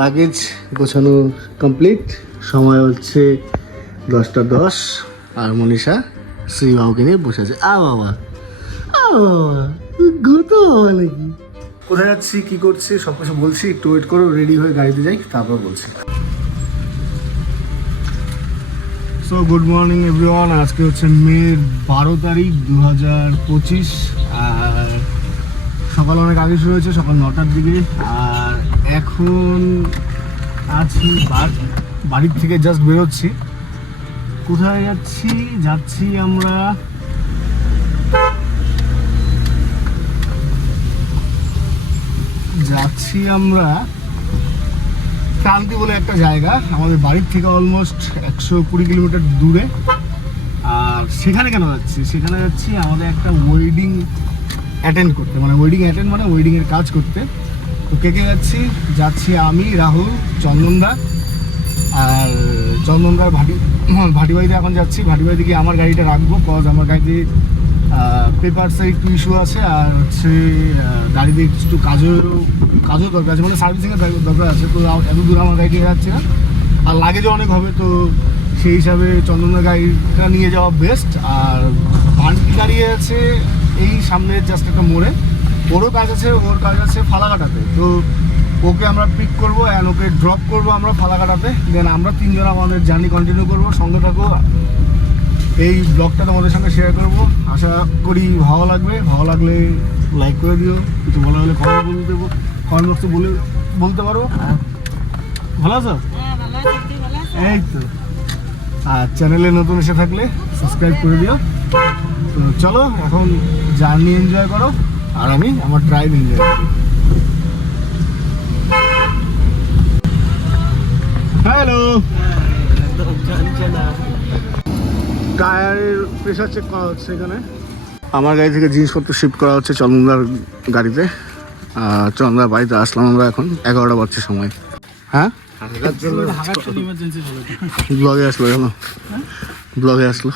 Luggage গোছানো complete. সময় হচ্ছে 10:10 আর মনীষা শ্রীবাবুকে নিয়ে বসে আছে। বাবা ঘুরতে বাবা নাকি? কোথায় যাচ্ছি, কি করছি সব কিছু বলছি, একটু ওয়েট করো, রেডি হয়ে গাড়িতে যাই, তারপর বলছি। So good morning everyone. আজকে হচ্ছে মে 12 তারিখ 2025 আর সকাল অনেক আগে শুরু হয়েছে, সকাল 9টার দিকে। আর এখন আছি বাড়ির থেকে জাস্ট বেরোচ্ছি। কোথায় যাচ্ছি আমরা ক্রান্তি বলে একটা জায়গা, আমাদের বাড়ির থেকে অলমোস্ট 120 কিলোমিটার দূরে। আর সেখানে কেন যাচ্ছি? সেখানে যাচ্ছি আমাদের একটা ওয়েডিং অ্যাটেন্ড করতে, মানে ওয়েডিংয়ের কাজ করতে। তো কে যাচ্ছি আমি, রাহুল, চন্দনদা। আর চন্দনদার ভাটিবাড়িতে এখন যাচ্ছি। ভাটিবাড়িতে গিয়ে আমার গাড়িটা রাখবো, কজ আমার গাড়িতে পেপারসের একটু ইস্যু আছে। আর হচ্ছে গাড়িতে একটু কাজও দরকার আছে, মানে সার্ভিসিংয়ের দরকার আছে। তো এত দূর আমার গাড়িতে যাচ্ছি না, আর লাগেজও অনেক হবে। তো সেই হিসাবে চন্দনদার গাড়িটা নিয়ে যাওয়া বেস্ট। আর বান্টি দাঁড়িয়ে আছে এই সামনে জাস্ট একটা মোড়ে, ওর কাজ আছে ফালাকাটাতে। তো ওকে আমরা পিক করবো অ্যান্ড ওকে ড্রপ করবো আমরা ফালাকাটাতে। দেন আমরা তিনজন আমাদের জার্নি কন্টিনিউ করবো। সঙ্গে থাকো, এই ব্লগটা তোমাদের সঙ্গে শেয়ার করবো। আশা করি ভালো লাগলে লাইক করে দিও। কিছু বলা হলে কমেন্ট বক্সে বলতে পারো। ভালো আছো? এই তো। আর চ্যানেলে নতুন এসে থাকলে সাবস্ক্রাইব করে দিও। তো চলো এখন জার্নি এনজয় করো, আর আমি আমার ড্রাইভ এনজয় করি। হ্যালো, টায়ারের প্রেশার চেক করা হচ্ছে এখানে। আমার গাড়ি থেকে জিনিসপত্র শিফট করা হচ্ছে চন্দনদার গাড়িতে। চন্দনদার বাড়িতে আসলাম আমরা, এখন 11টা বাজছে সময়। হ্যাঁ, ব্লগে আসলো কেন? ব্লগে আসলো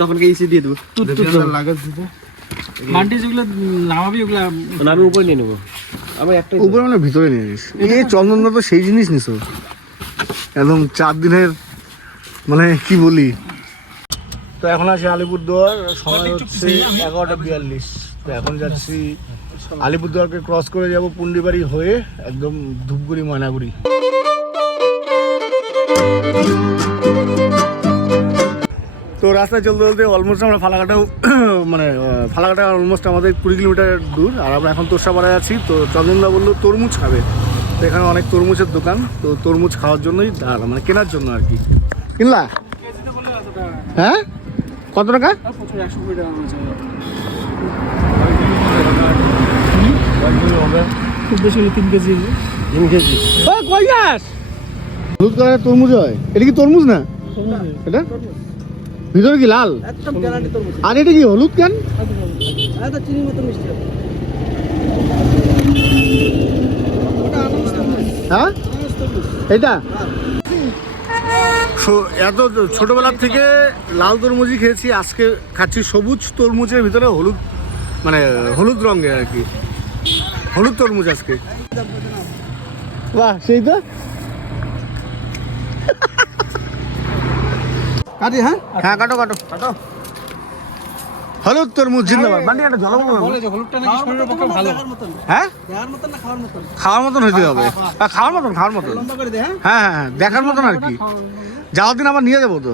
তখন ইসি দিয়ে দেবো। আমি উপরে নিয়ে নেবো, উপরে মানে ভিতরে নিয়ে নিস। এই চন্দনদা তো সেই জিনিস নিস একদম 4 দিনের, মানে কি বলি। তো এখন আছি আলিপুরদুয়ার, সময় হচ্ছে 11:42। তো এখন যাচ্ছি আলিপুরদুয়ারকে ক্রস করে যাব পুন্ডিবাড়ি হয়ে একদম ধূপগুড়ি ময়নাগুড়ি। তো রাস্তায় চলতে অলমোস্ট আমরা ফালাকাটা অলমোস্ট আমাদের 20 কিলোমিটার দূর। আর আমরা এখন তোরসাপাড়ায় আছি। তো চন্দনদা বললো তরমুজ খাবে, তো এখানে অনেক তরমুজের দোকান। তো তরমুজ খাওয়ার জন্যই, মানে কেনার জন্য আর কি। কিনলা? হ্যাঁ, কত টাকা? 3 কেজি। কই যাস? হলুদ কালারের তরমুজ হয়? এটা কি তরমুজ না? এটা ভিতরে কি লাল? আর এটা কি হলুদ কেন? হ্যাঁ, এটা এত ছোটবেলার থেকে লাল তরমুজই খেয়েছি, আজকে খাচ্ছি সবুজ তরমুজের ভিতরে হলুদ, মানে হলুদ রঙের আর কি, হলুদ তরমুজ আজকে। বাহ, সেই তো। কাটি? হ্যাঁ, কাটো। হলুদ তরমুজ জিন্দাবাদ। মানে একটা জলমগ্ন বলে যে হলুদটা নাকি শরীরের পক্ষে ভালো। হ্যাঁ, দেখার মতন না খাওয়ার মতন? খাওয়ার মতন হইতে হবে। খাওয়ার মতন। লম্বা করে দে। হ্যাঁ, দেখার মতন আর কি। যাওয়ার দিন আবার নিয়ে যাবো তো।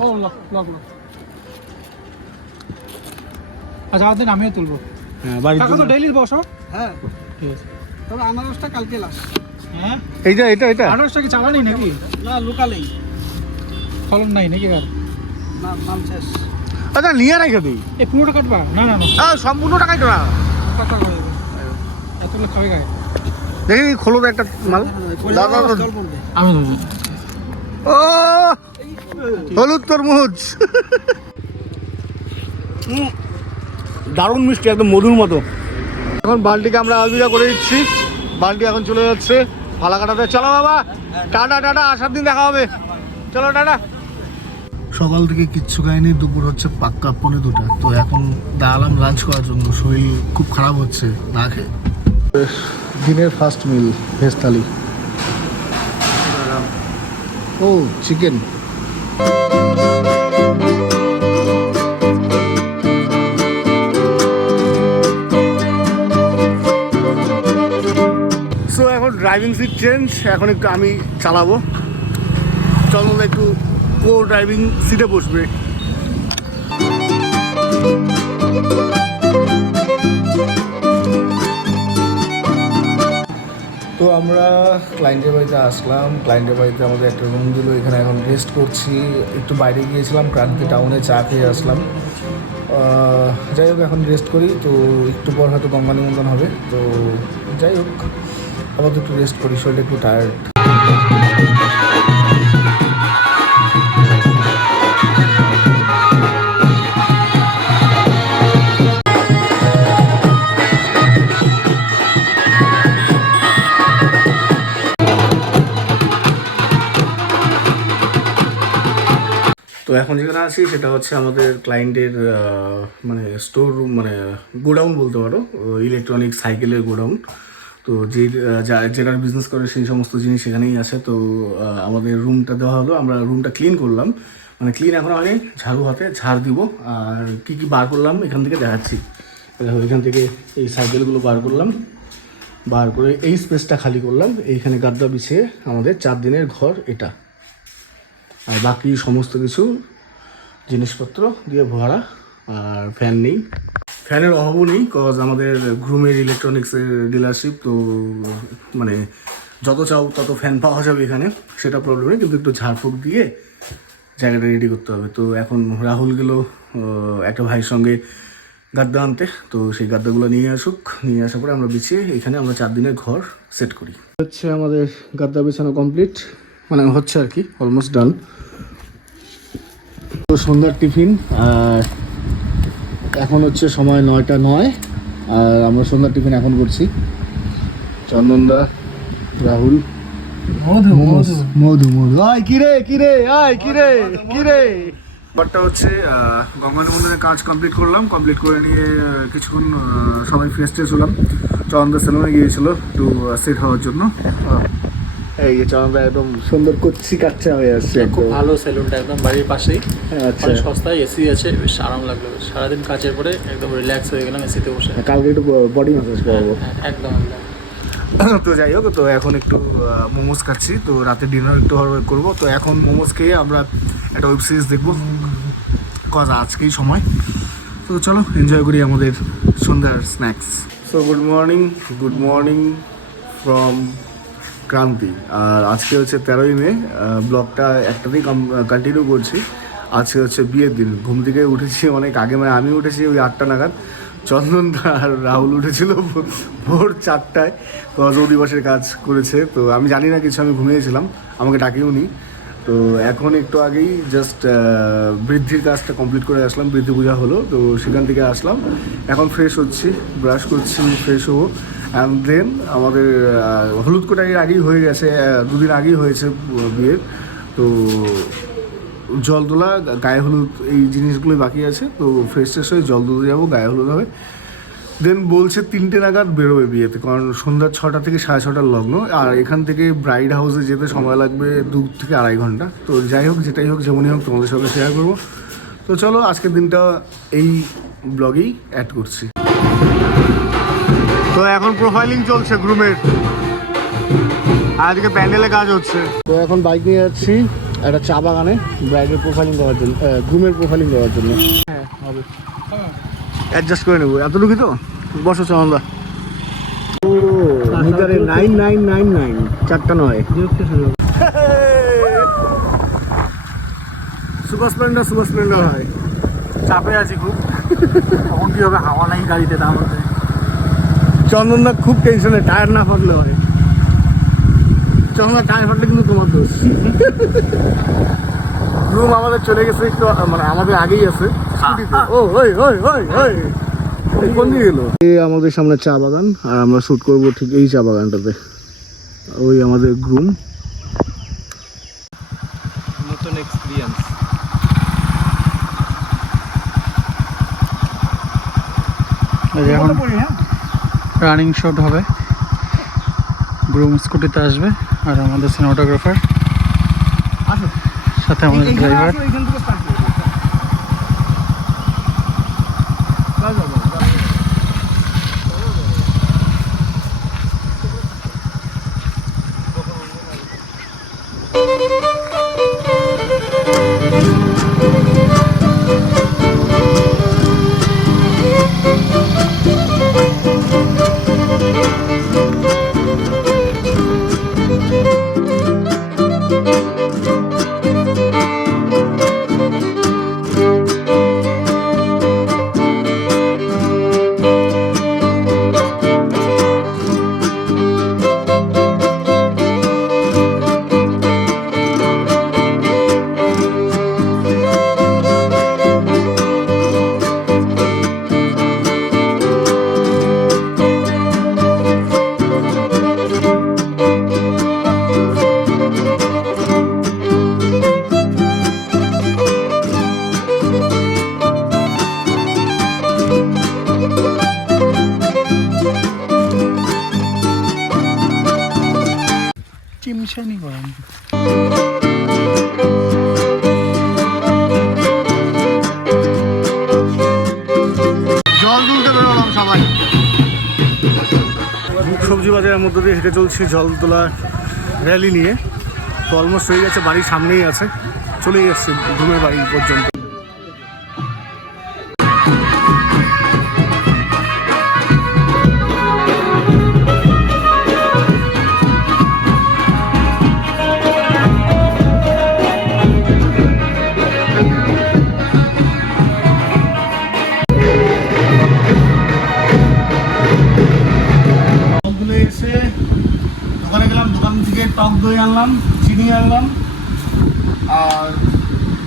যাওয়ার দিন আমিও তুলবো। হ্যাঁ, বাড়ি তো ডেইলি বসো। হ্যাঁ, ঠিক আছে। তবে আনারসটা কালকে লাস্ট। হ্যাঁ, এটা আনারসটা কি চালানি নাকি? না, লোকালেই। ফলন নাই নাকি? আর না, মাল শেষ। আচ্ছা, নিয়ে রেখে দিই। এই পুরোটা কাটবা? না, সম্পূর্ণ টাকাই তো না। এতগুলো খাবে গায়ে। দেখি খোলো একটা মাল। আমি ও হলুদ তরমুজ দারুণ মিষ্টি, একদম মধুর মতো। এখন বালতিকে আমরা আলবিদা করে দিচ্ছি। বালতি এখন চলে যাচ্ছে ফালাকাটাতে। চলো বাবা, টাটা। আসার দিন দেখা হবে। চলো টাটা। সকাল থেকে কিচ্ছু খাইনি, দুপুর হচ্ছে পাক্কা 1:45। তো এখন দাঁড়ালাম লাঞ্চ করার জন্য, শরীর খুব খারাপ হচ্ছে না খেয়ে। দিনের ফার্স্ট মিল ভেজ থালি। ও চিকেন। সো এখন ড্রাইভিং সিট চেঞ্জ, এখন একটু আমি চালাবো। চলো একটু ও ড্রাইভিং সিটে বসবে। তো আমরা ক্লায়েন্টের বাড়িতে আসলাম। ক্লায়েন্টের বাড়িতে আমাদের একটা রুম দিল, এখানে এখন রেস্ট করছি। একটু বাইরে গিয়েছিলাম, ক্রান্তি টাউনে চা খেয়ে আসলাম। যাই হোক এখন রেস্ট করি, তো একটু পর হয়তো গঙ্গা নিমন্ত্রণ হবে। তো যাই হোক আবার একটু রেস্ট করি, শরীরটা একটু টায়ার্ড। তো এখন যেখানে আছি সেটা হচ্ছে আমাদের ক্লায়েন্টের মানে স্টোর রুম, মানে গোডাউন বলতে পারো, ইলেকট্রনিক সাইকেলের গোডাউন। তো যেটার বিজনেস করে সেই সমস্ত জিনিস সেখানেই আছে। তো আমাদের রুমটা দেওয়া হলো, আমরা রুমটা ক্লিন করলাম, মানে ক্লিন এখন হয়নি, ঝাড়ু হাতে ঝাড় দিব। আর কী কী বার করলাম এখান থেকে দেখাচ্ছি। এখান থেকে এই সাইকেলগুলো বার করলাম, বার করে এই স্পেসটা খালি করলাম। এইখানে গাদ্দা বিছিয়ে আমাদের 4 দিনের ঘর এটা। আর বাকি সমস্ত কিছু জিনিসপত্র দিয়ে ভরা। আর ফ্যান নেই, ফ্যানের অভাবও নেই, কজ আমাদের গ্রুমের ইলেকট্রনিক্সের ডিলারশিপ। তো মানে যত চাও তত ফ্যান পাওয়া যাবে এখানে, সেটা প্রবলেম নেই। কিন্তু একটু ঝাড়ফুঁক দিয়ে জায়গাটা রেডি করতে হবে। তো এখন রাহুল গেল একটা ভাইয়ের সঙ্গে গাদ্দা আনতে। তো সেই গাদ্দাগুলো নিয়ে আসুক, নিয়ে আসার পরে আমরা বিছিয়ে এখানে আমরা 4 দিনের ঘর সেট করি। হচ্ছে আমাদের গাদ্দা বিছানো কমপ্লিট, মানে হচ্ছে আর কি, অলমোস্ট ডান। তো সন্ধ্যার টিফিন, আর এখন হচ্ছে সময় 9:09, আর আমরা সন্ধ্যার টিফিন এখন করছি। চন্দনদা, রাহুল, মধু মধু মধু আয় কিরে কিরে আয় কিরে কিরে। ব্যাপারটা হচ্ছে গঙ্গা নিমন্ত্রণের কাজ কমপ্লিট করলাম, কমপ্লিট করে নিয়ে কিছুক্ষণ সবাই ফ্রেশ ট্রেশ হলাম। চন্দনদা সেলুনে গিয়েছিল একটু সেট হওয়ার জন্য। এই যে চন্দনদা একদম সুন্দর কুচি কাচ্চা হয়ে আসছে, খুব ভালো সেলুনটা, একদম বাড়ির পাশেই। আচ্ছা, মানে সস্তায় এসি আছে, বেশ আরাম লাগলো। সারাদিন কাজের পরে একদম রিল্যাক্স হয়ে গেলাম এসিতে বসে। কালকে একটু বডি ম্যাসাজ করাবো। একদম একদম। তো যাই হোক, তো এখন একটু মোমোস খাচ্ছি, তো রাতে ডিনার একটু করবো। তো এখন মোমোস খেয়ে আমরা একটা ওয়েব সিরিজ দেখবো, কজ আজকেই সময়। তো চলো এনজয় করি আমাদের সন্ধ্যার snacks. So good morning from Kranti. আর আজকে হচ্ছে 13ই মে। ব্লগটা একটাতেই কন্টিনিউ করছি। আজকে হচ্ছে বিয়ের দিন। ঘুম থেকে উঠেছি অনেক আগে, মানে আমি উঠেছি ওই 8টা নাগাদ। চন্দনদা আর রাহুল উঠেছিল ভোর 4টায়, গজব দিবসের কাজ করেছে। তো আমি জানি না কিছু, আমি ঘুমিয়েছিলাম, আমাকে ডাকেও নি। তো এখন একটু আগেই জাস্ট বৃদ্ধির কাজটা কমপ্লিট করে আসলাম, বৃদ্ধি পূজা হলো। তো সেখান থেকে আসলাম, এখন ফ্রেশ হচ্ছি, ব্রাশ করছি, ফ্রেশ হবো। অ্যান্ড দেন আমাদের হলুদ কোটারির আগেই হয়ে গেছে, 2 দিন আগেই হয়েছে বিয়ের। তো জল তোলা, গায়ে হলুদ, এই জিনিসগুলোই বাকি আছে। তো ফ্রেশ ট্রেশ হয়ে জল তুলতে যাবো, গায়ে হলুদ হবে। দেন বলছে 3টে নাগাদ বেরোবে বিয়েতে, কারণ সন্ধ্যা 6টা থেকে 6:30টার লগ্ন। আর এখান থেকে ব্রাইড হাউসে যেতে সময় লাগবে 2 থেকে 2.5 ঘন্টা। তো যাই হোক, যেটাই হোক, যেমনই হোক, তোমাদের সাথে শেয়ার করবো। তো চলো আজকের দিনটা এই ব্লগেই অ্যাড করছি। তো এখন প্রোফাইলিং চলছে গ্রুমের, আজকে প্যান্ডেলে কাজ হচ্ছে। তো এখন বাইক নিয়ে যাচ্ছি একটা চা বাগানে ব্রাইডের প্রোফাইলিং করার জন্য, গ্রুমের প্রোফাইলিং করার জন্য। হ্যাঁ হবে, অ্যাডজাস্ট করে নেবো, এতটুকু তো। বসো চন্দা। ও মিটারে 9999, 4টা 9। সুপার স্প্লেন্ডার হয়। চাপে আছি খুব, তখন কি হবে, হাওয়া নাই গাড়িতে, তার মধ্যে। চন্দনদা খুব টেনশনে, টায়ার না ফাটলে হয়। চন্দনদা টায়ার ফাটলে কিন্তু তোমার দোষ। রুম আমাদের চলে গেছে একটু, মানে আমাদের আগেই আছে। ও ওই ওই ওই ওই কোন দিকে গেলো? আমাদের সামনে চা বাগান, আর আমরা শুট করবো ঠিক এই চা বাগানটাতে। ওই আমাদের গ্রুম। নতুন এক্সপিরিয়েন্স। এখন পড়ি, হ্যাঁ রানিং শট হবে, গ্রুম স্কুটিতে আসবে আর আমাদের সিনেমাটোগ্রাফার আসো সাথে আমাদের এইখানে ড্রাইভার। আসো, এইখান থেকে স্টার্ট করবো। যাও, যাও, যাও, যাও। চিমসানি করেন। জল তুলতে বেরোলাম সবাই। সবজি বাজারের মধ্যে দিয়ে হেঁটে চলছি জল তোলা র্যালি নিয়ে। তো অলমোস্ট হয়ে গেছে, বাড়ির সামনেই আছে, চলেই যাচ্ছে ঘুমের বাড়ি পর্যন্ত। জলগুলো এসে দোকানে গেলাম, দোকান থেকে টক দই আনলাম, চিনি আনলাম আর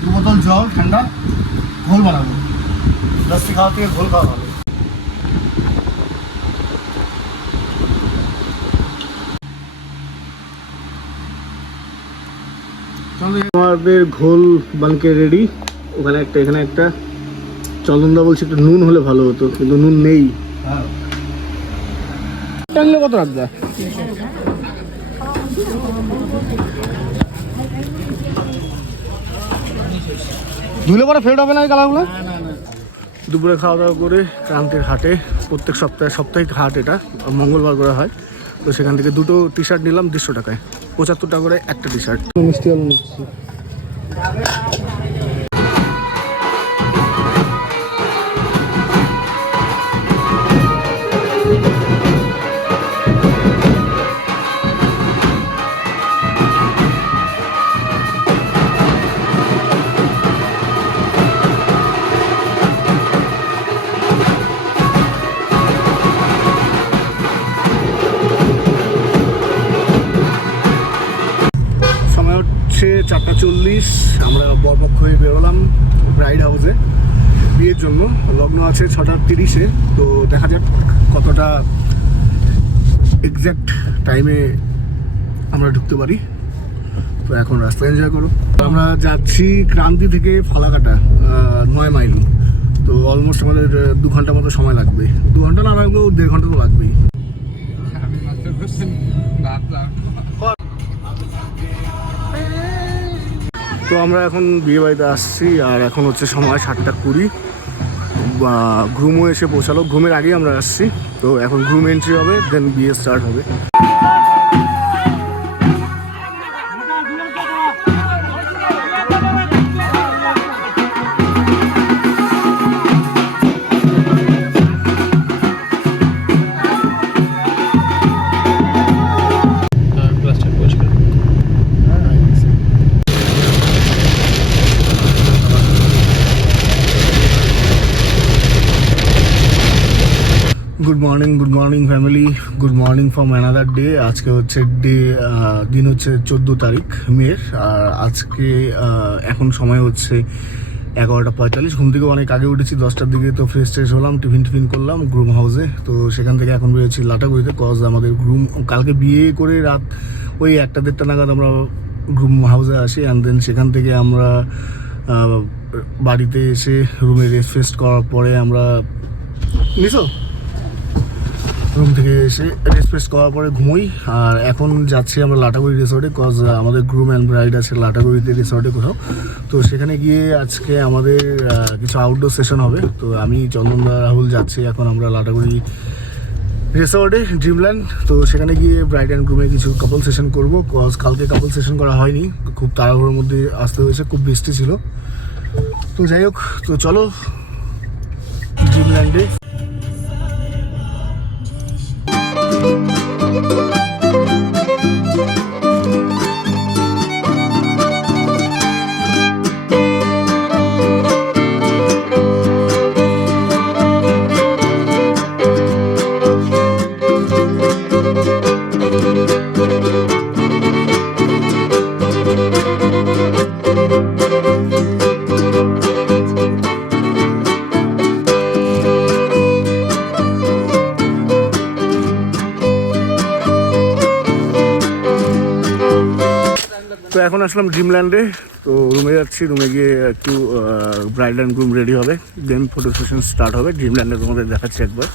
2 বোতল জল ঠান্ডা। ঘোল বানাবো, লস্যি খাওয়া থেকে ঘোল খাওয়া ভালো। আমাদের ঘোল বানকে রেডি। ওখানে একটা, এখানে একটা। চন্দনদা বলছে একটু নুন হলে ভালো হতো, কিন্তু নুন নেই। টানলে কত রাখবে? ধুলে পরে ফেরত হবে না এই কালারগুলো? দুপুরে খাওয়া দাওয়া করে ক্রান্তির হাটে, প্রত্যেক সাপ্তাহিক হাট, এটা মঙ্গলবার করে হয়। তো সেখান থেকে 2টো টি শার্ট নিলাম 150 টাকায়, 75 টাকা করে একটা টি শার্ট। মিষ্টি আলু নিচ্ছি। সময় হচ্ছে 4:40। আমরা বরপক্ষ হয়ে বেরোলাম ব্রাইড হাউসে বিয়ের জন্য। লগ্ন আছে 6:30-এ। তো দেখা যাক কতটা এক্স্যাক্ট টাইমে আমরা ঢুকতে পারি। তো এখন রাস্তা এনজয় করো। আমরা যাচ্ছি ক্রান্তি থেকে ফালাকাটা, 9 মাইল। তো অলমোস্ট আমাদের 2 ঘন্টা মতো সময় লাগবে। 2 ঘন্টা না লাগলেও 1.5 ঘন্টা তো লাগবেই। তো আমরা এখন বিয়ে বাড়িতে আসছি আর এখন হচ্ছে সময় 7:20। গ্রুমও এসে পৌঁছালো, ঘুমের আগেই আমরা আসছি। তো এখন গ্রুম এন্ট্রি হবে, দেন বিয়ে স্টার্ট হবে। Good morning family, good morning from another day. আজকে হচ্ছে দিন হচ্ছে 14 তারিখ মের। আর আজকে এখন সময় হচ্ছে 11:45। ঘুম থেকে অনেক আগে উঠেছি, 10টার দিকে। তো ফ্রেশ হলাম, টিফিন করলাম গ্রুম হাউসে। তো সেখান থেকে এখন বেরোচ্ছি লাটাগুড়িতে, কজ আমাদের গ্রুম কালকে বিয়ে করে রাত ওই 1টা-1:30 নাগাদ আমরা গ্রুম হাউসে আসি। অ্যান্ড দেন সেখান থেকে আমরা বাড়িতে এসে রুমে রেস্ট করার পরে আমরা রুম থেকে এসে রেস্ট ফ্রেস্ট করার পরে ঘুমোই। আর এখন যাচ্ছি আমরা লাটাগুড়ি রিসর্টে, কজ আমাদের গ্রুম অ্যান্ড ব্রাইড আছে লাটাগুড়িতে রিসর্টে কোথাও। তো সেখানে গিয়ে আজকে আমাদের কিছু আউটডোর সেশন হবে। তো আমি চন্দনদা রাহুল যাচ্ছি এখন আমরা লাটাগুড়ি রিসর্টে ড্রিমল্যান্ড। তো সেখানে গিয়ে ব্রাইড অ্যান্ড গ্রুমে কিছু কাপল সেশন করবো, কজ কালকে কাপল সেশন করা হয়নি, খুব তাড়াহুড়োর মধ্যে আসতে হয়েছে, খুব বৃষ্টি ছিল। তো যাই হোক, তো চলো ড্রিমল্যান্ডে। তো এখন আসলাম ড্রিমল্যান্ডে। তো রুমে যাচ্ছি, রুমে গিয়ে একটু ব্রাইড অ্যান্ড গ্রুম রেডি হবে, দেন ফটো সেশন স্টার্ট হবে। ড্রিমল্যান্ডে তোমাদের দেখাচ্ছি একবার।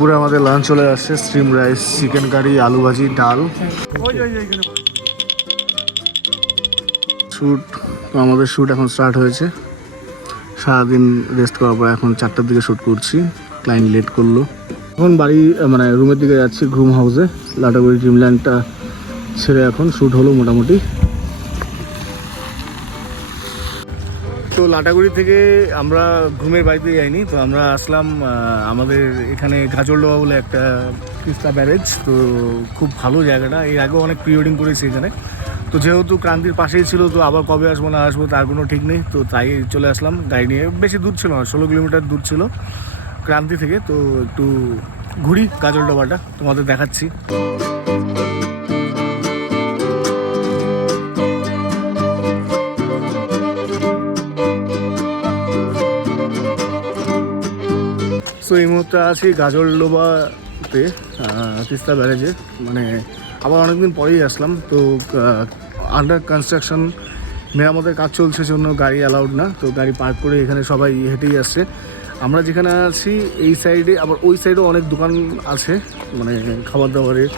পুরো আমাদের লাঞ্চ চলে আসছে, স্টিম রাইস, চিকেন কারি, আলু ভাজি, ডাল। শ্যুট, তো আমাদের শ্যুট এখন স্টার্ট হয়েছে। সারাদিন রেস্ট করার পর এখন 4টার দিকে শ্যুট করছি, ক্লায়েন্ট লেট করলো। এখন বাড়ি মানে রুমের দিকে যাচ্ছি, গ্রুম হাউসে। লাটাগুড়ি ড্রিমল্যান্ডটা ছেড়ে এখন শ্যুট হলো মোটামুটি। তো লাটাগুড়ি থেকে আমরা গ্রুমের বাড়িতে যাইনি, তো আমরা আসলাম আমাদের এখানে গাজরডোবা বলে একটা তিস্তা ব্যারেজ। তো খুব ভালো জায়গাটা, এর আগেও অনেক প্রি ওয়েডিং করেছি এখানে। তো যেহেতু ক্রান্তির পাশেই ছিল, তো আবার কবে আসবো না আসবো তার কোনো ঠিক নেই। তো তাই চলে আসলাম গাড়ি নিয়ে, বেশি দূর ছিল না, 16 কিলোমিটার দূর ছিল ক্রান্তি থেকে। তো একটু ঘুরি গাজরডোবাটা, তোমাদের দেখাচ্ছি। সো এই মুহূর্তে আছি গাজরডোবাতে, তিস্তা ব্যারেজে। মানে আবার অনেকদিন পরেই আসলাম। তো আন্ডার কনস্ট্রাকশন মেরামতের কাজ চলছে জন্য গাড়ি অ্যালাউড না, তো গাড়ি পার্ক করে এখানে সবাই হেঁটেই আসছে। আমরা যেখানে আছি এই সাইডে, আবার ওই সাইডেও অনেক দোকান আছে মানে খাবার দাবারের।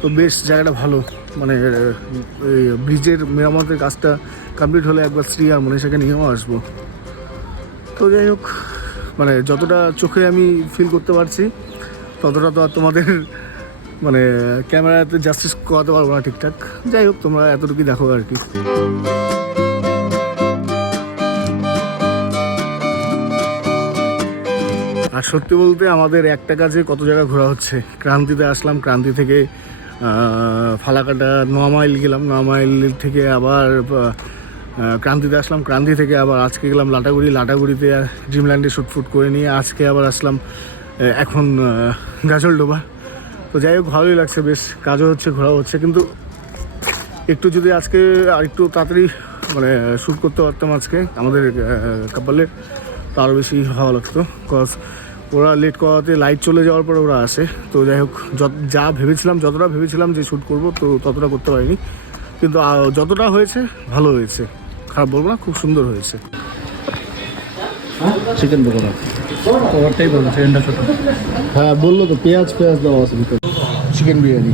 তো বেশ জায়গাটা ভালো, মানে ব্রিজের মেরামতের কাজটা কমপ্লিট হলে একবার স্ত্রী আর মনীষাকে নিয়েও আসবো। তো যাই হোক, মানে যতটা চোখে আমি ফিল করতে পারছি ততটা তো আর তোমাদের মানে ক্যামেরাতে জাস্টিস করাতে পারবো না ঠিকঠাক। যাই হোক, তোমরা এতটুকুই দেখো আর কি। আর সত্যি বলতে আমাদের একটা কাজে কত জায়গা ঘোরা হচ্ছে। ক্রান্তিতে আসলাম, ক্রান্তি থেকে ফালাকাটা 9 মাইল গেলাম, 9 মাইল থেকে আবার ক্রান্তিতে আসলাম, ক্রান্তি থেকে আবার আজকে গেলাম লাটাগুড়ি, লাটাগুড়িতে ড্রিমল্যান্ডে শ্যুট করে নিয়ে আজকে আবার আসলাম এখন গাজরডোবা। তো যাই হোক, ভালোই লাগছে, বেশ কাজও হচ্ছে, ঘোরাও হচ্ছে। কিন্তু একটু যদি আজকে আর একটু তাড়াতাড়ি মানে শ্যুট করতে পারতাম আজকে আমাদের কাপলের, তো আরও বেশি ভালো লাগতো। কজ ওরা লেট করাতে লাইট চলে যাওয়ার পরে ওরা আসে। তো যাই হোক, যা ভেবেছিলাম, যতটা ভেবেছিলাম যে শ্যুট করবো, তো ততটা করতে পারিনি। কিন্তু যতটা হয়েছে ভালো হয়েছে, খারাপ বলবো না, খুব সুন্দর হয়েছে। চিকেন পকোড়া ওটাই বলবো, চিকেনটা ছোটো। হ্যাঁ বললো তো, পেঁয়াজ দেওয়া আছে ভিতরে। চিকেন বিরিয়ানি।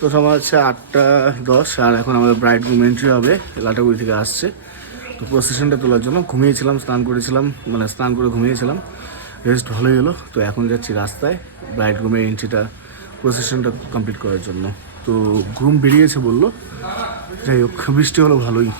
তো সময় হচ্ছে 8:10, আর এখন আমাদের ব্রাইড গ্রুম এন্ট্রি হবে, লাটাগুড়ি থেকে আসছে। তো প্রসেশনটা তোলার জন্য ঘুমিয়েছিলাম, স্নান করেছিলাম, মানে স্নান করে ঘুমিয়েছিলাম, রেস্ট ভালোই হলো। তো এখন যাচ্ছি রাস্তায় ব্রাইড গ্রুমের এন্ট্রিটা, প্রসেশনটা কমপ্লিট করার জন্য। তো গ্রুম বেরিয়েছে বললো, যাই হোক বৃষ্টি হলো ভালোই।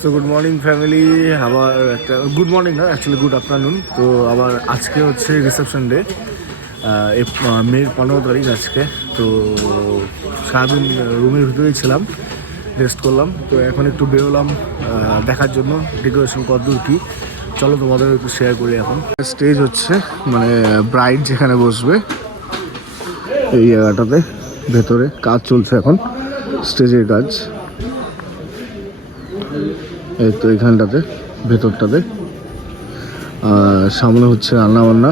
সো গুড মর্নিং ফ্যামিলি, আবার একটা গুড মর্নিং না, অ্যাকচুয়ালি গুড আফটারনুন। তো আবার আজকে হচ্ছে রিসেপশন ডে, মের 15 তারিখ আজকে। তো সারাদিন রুমের ভিতরেই ছিলাম, রেস্ট করলাম। তো এখন একটু বেরোলাম দেখার জন্য ডেকোরেশন কতদূর কী। চলো তোমাদের একটু শেয়ার করি। এখন স্টেজ হচ্ছে, মানে ব্রাইড যেখানে বসবে এই জায়গাটাতে, ভেতরে কাজ চলছে এখন, স্টেজের কাজ। এই তো এখানটাতে, ভেতরটাতে সামনে হচ্ছে রান্নাবান্না।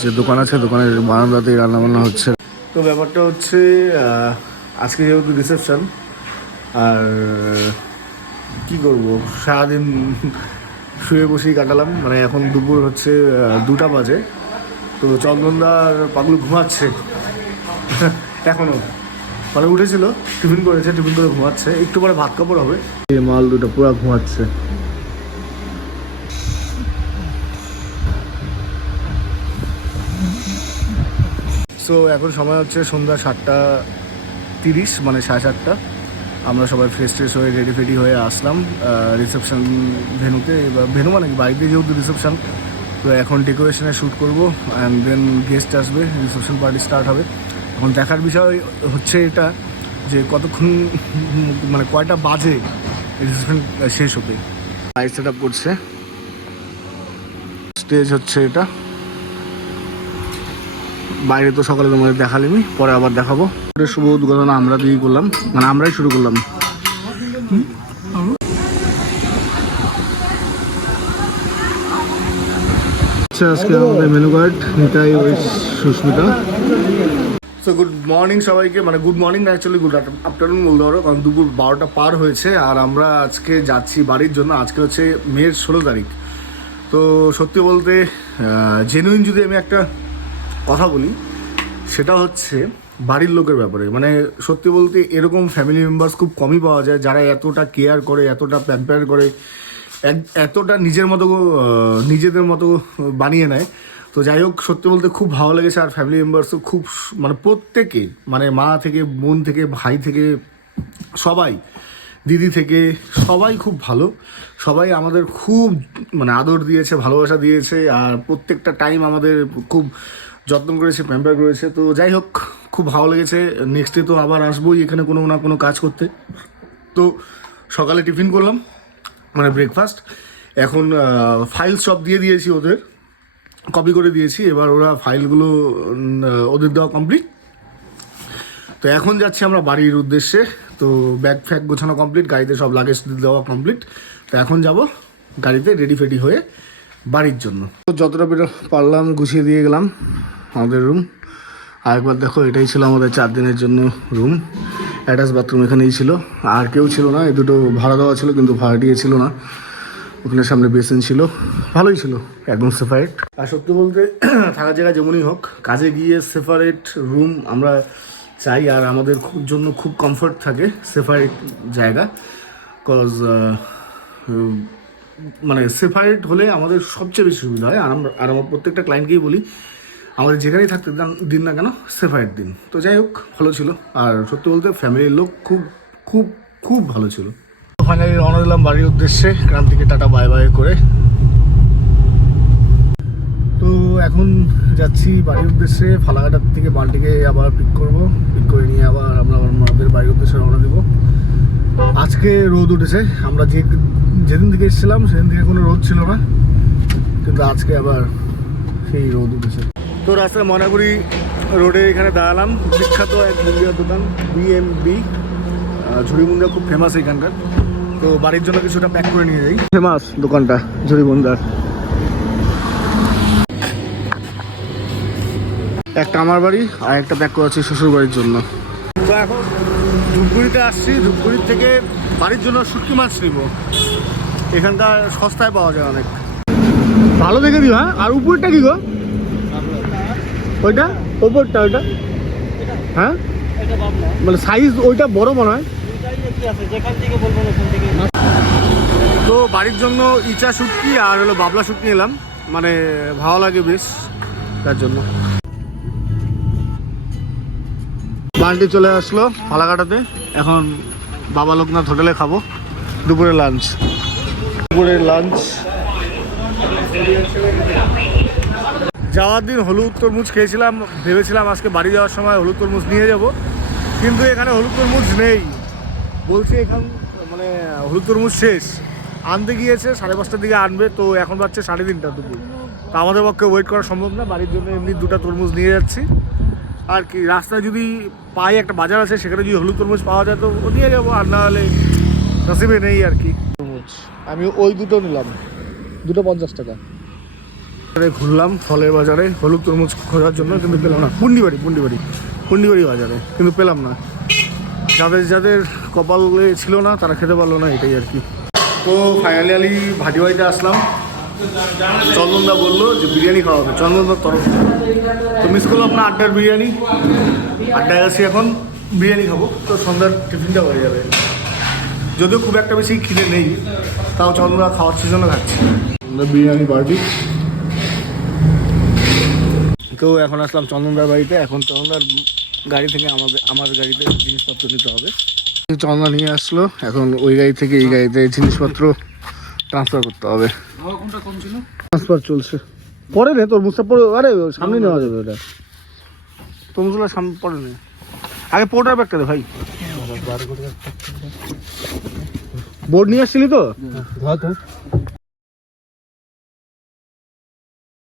যে দোকান আছে, দোকানের বারান্দাতেই রান্নাবান্না হচ্ছে। তো ব্যাপারটা হচ্ছে আজকে যেহেতু রিসেপশন, আর কি করব, সারাদিন শুয়ে বসেই কাটালাম। মানে এখন দুপুর হচ্ছে 2টা বাজে। তো চন্দনদা আর পাগলু ঘুমাচ্ছে এখনও, মানে উঠেছিল, টিফিন করেছে, টিফিন করে ঘুমাচ্ছে। একটু পরে ভাত কাপড় হবে। এই মাল দুটো পুরো ঘুমাচ্ছে। সো এখন সময় হচ্ছে সন্ধ্যা 7:30, মানে 7:30। আমরা সবাই ফ্রেশ ট্রেশ হয়ে রেডি ফেডি হয়ে আসলাম রিসেপশন ভেন্যুতে। এবার ভেন্যু মানে বাড়িতে যেহেতু রিসেপশন, তো এখন ডেকোরেশনে শ্যুট করবো, অ্যান্ড দেন গেস্ট আসবে, রিসেপশন পার্টি স্টার্ট হবে। এখন দেখার বিষয় হচ্ছে এটা যে কতক্ষণ, মানে কয়টা বাজে রিসেপশন শেষ হবে। লাইট সেট আপ করছে, স্টেজ হচ্ছে এটা। বাইরে তো সকালে তোমাদের দেখালিনি, পরে আবার দেখাবো। শুভ উদ্বোধন আমরা দিয়েই করলাম, মানে আমরাই শুরু করলাম। আজকে আমাদের মেনু কার্ড নিতাই, ওই সুস্মিতা। সো গুড মর্নিং সবাইকে, মানে গুড মর্নিং না, অ্যাকচুয়ালি গুড আফটারনুন বলতে পারো, কারণ দুপুর 12টা পার হয়েছে। আর আমরা আজকে যাচ্ছি বাড়ির জন্য। আজকে হচ্ছে মের 16 তারিখ। তো সত্যি বলতে জেনুইন যদি আমি একটা কথা বলি, সেটা হচ্ছে বাড়ির লোকের ব্যাপারে। মানে সত্যি বলতে এরকম ফ্যামিলি মেম্বার্স খুব কমই পাওয়া যায়, যারা এতটা কেয়ার করে, এতটা প্যাম্পার করে, এতটা নিজেদের মতো বানিয়ে নেয়। তো যাই হোক, সত্যি বলতে খুব ভালো লেগেছে। আর ফ্যামিলি মেম্বার্সও খুব, মানে প্রত্যেকে, মানে মা থেকে, বোন থেকে, ভাই থেকে, সবাই, দিদি থেকে, সবাই খুব ভালো। সবাই আমাদের খুব, মানে আদর দিয়েছে, ভালোবাসা দিয়েছে। আর প্রত্যেকটা টাইম আমাদের খুব যত্ন করেছে, প্যাম্পার করেছে। তো যাই হোক, খুব ভালো লেগেছে। নেক্সট ডে তো আবার আসবোই এখানে কোনো না কোনো কাজ করতে। তো সকালে টিফিন করলাম, মানে ব্রেকফাস্ট। এখন ফাইল সব দিয়ে দিয়েছি ওদের, কপি করে দিয়েছি। এবার ওরা ফাইলগুলো ওদের দেওয়া কমপ্লিট। তো এখন যাচ্ছি আমরা বাড়ির উদ্দেশ্যে। তো ব্যাগ ফ্যাগ গোছানো কমপ্লিট, গাড়িতে সব লাগেজ দেওয়া কমপ্লিট। তো এখন যাব গাড়িতে রেডি ফেডি হয়ে বাড়ির জন্য। তো যতটা পারলাম গুছিয়ে দিয়ে গেলাম আমাদের রুম। আরেকবার দেখো, এটাই ছিল আমাদের 4 দিনের জন্য রুম। অ্যাটাচ বাথরুম এখানেই ছিল, আর কেউ ছিল না। এই দুটো ভাড়া দেওয়া ছিল, কিন্তু ভাড়াটিয়ে ছিল না। ওখানে সামনে বেসিন ছিল, ভালোই ছিল, একদম সেপারেট। আর সত্যি বলতে থাকার জায়গা যেমনই হোক, কাজে গিয়ে সেপারেট রুম আমরা চাই। আর আমাদের জন্য খুব কমফর্ট থাকে সেপারেট জায়গা, কজ মানে সেপারেট হলে আমাদের সবচেয়ে বেশি সুবিধা হয়। আর আমার প্রত্যেকটা ক্লায়েন্টকেই বলি, আমাদের যেখানেই থাকতে দিন না কেন, সেপারেট দিন। তো যাই হোক, ভালো ছিল। আর সত্যি বলতে ফ্যামিলির লোক খুব খুব খুব ভালো ছিল। ফাইনালি রওনা দিলাম বাড়ির উদ্দেশ্যে, ক্রান্তিকে টাটা বাই বাই করে। তো এখন যাচ্ছি বাড়ির উদ্দেশ্যে। ফালাকাটার থেকে বালটিকে আবার পিক করে নিয়ে আবার আমরা আমাদের বাড়ির উদ্দেশ্যে রওনা দেবো। আজকে রোদ উঠেছে। আমরা যেদিন থেকে এসেছিলাম সেদিন থেকে কোনো রোদ ছিল না, কিন্তু আজকে আবার সেই রোদ উঠেছে। তো রাস্তায় ময়নাগুড়ি রোডে এখানে দাঁড়ালাম। বিখ্যাত এক মুন্দিয়ার দোকান, BMB ঝুড়িমুন্ডা, খুব ফেমাস এখানকার। তো বাড়ির জন্য কিছুটা প্যাক করে নিয়ে যাই। ফেমাস দোকানটা ঝুড়িমুন্ডার। একটা আমার বাড়ি আর একটা প্যাক করা আছে শ্বশুর বাড়ির জন্য। তো এখন ধূপগুড়িতে আসছি। ধূপগুড়ির থেকে বাড়ির জন্য শুটকি মাছ নিব। এখানকার সস্তায় পাওয়া যায় অনেক। ভালো দেখে দিও। হ্যাঁ, আর উপরটা কি গো? ওইটা ওপরটা, ওইটা হ্যাঁ, মানে সাইজ ওইটা বড় মনে হয়। তো বাড়ির জন্য ইচা শুটকি আর হলো বাবলা শুটকি নিলাম, মানে ভালো লাগে বেশ, তার জন্য। বাড়িতে চলে আসলো ফালাকাটাতে। এখন বাবা লোকনাথ হোটেলে খাবো। দুপুরের লাঞ্চ যাওয়ার দিন হলুদ তরমুজ খেয়েছিলাম, ভেবেছিলাম আজকে বাড়ি যাওয়ার সময় হলুদ তরমুজ নিয়ে যাব, কিন্তু এখানে হলুদ তরমুজ নেই। বলছে এখান মানে হলুদ তরমুজ শেষ। আনতে গিয়েছে 5:30টার দিকে আনবে, তো এখন বাজছে 3:30 দুপুর। তো আমাদের পক্ষে ওয়েট করা সম্ভব না, বাড়ির জন্য এমনি 2টা তরমুজ নিয়ে যাচ্ছি। আর কি রাস্তায় যদি পাই, একটা বাজার আছে সেখানে যদি হলুদ তরমুজ পাওয়া যায় তো নিয়ে যাবো, আর না হলে নসিবে নেই আর কি। তরমুজ আমি ওই দুটো নিলাম, 2টো 50 টাকা। ঘুরলাম ফলের বাজারে হলুদ তরমুজ খোঁজার জন্য, কিন্তু পেলাম না। পুন্ডিবাড়ি বাজারে কিন্তু পেলাম না। যাদের কপালে ছিল না তারা খেতে পারলো না, এটাই আর কি। তো ফাইনালি ভাটিবাড়িতে আসলাম। চন্দনদা বললো যে বিরিয়ানি খাওয়া হবে চন্দনদার তরফ থেকে। তো মিস করলো আপনার আড্ডার বিরিয়ানি। আড্ডায় আসি এখন, বিরিয়ানি খাবো, তো সন্ধ্যার টিফিনটা হয়ে যাবে। যদিও খুব একটা বেশি খিদে নেই, তাও চন্দনদা খাওয়ার জন্য খাচ্ছি বিরিয়ানি বার্বি। তো এখন আসলাম চন্দনদার বাড়িতে। এখন চন্দনদার গাড়ি থেকে আমার গাড়িতে জিনিসপত্র নিতে হবে। চন্দন নিয়ে আসলো, এখন ওই গাড়ি থেকে এই গাড়িতে জিনিসপত্র ট্রান্সফার করতে হবে। ট্রান্সফার চলছে। পরে নে তরমুজটা পরে, আরে সামনে নেওয়া যাবে ওটা। তরমুজগুলো সামনে পরে নে, আগে পোর্টার ব্যাগটা দে ভাই। বোর্ড নিয়ে আসছিলি তো?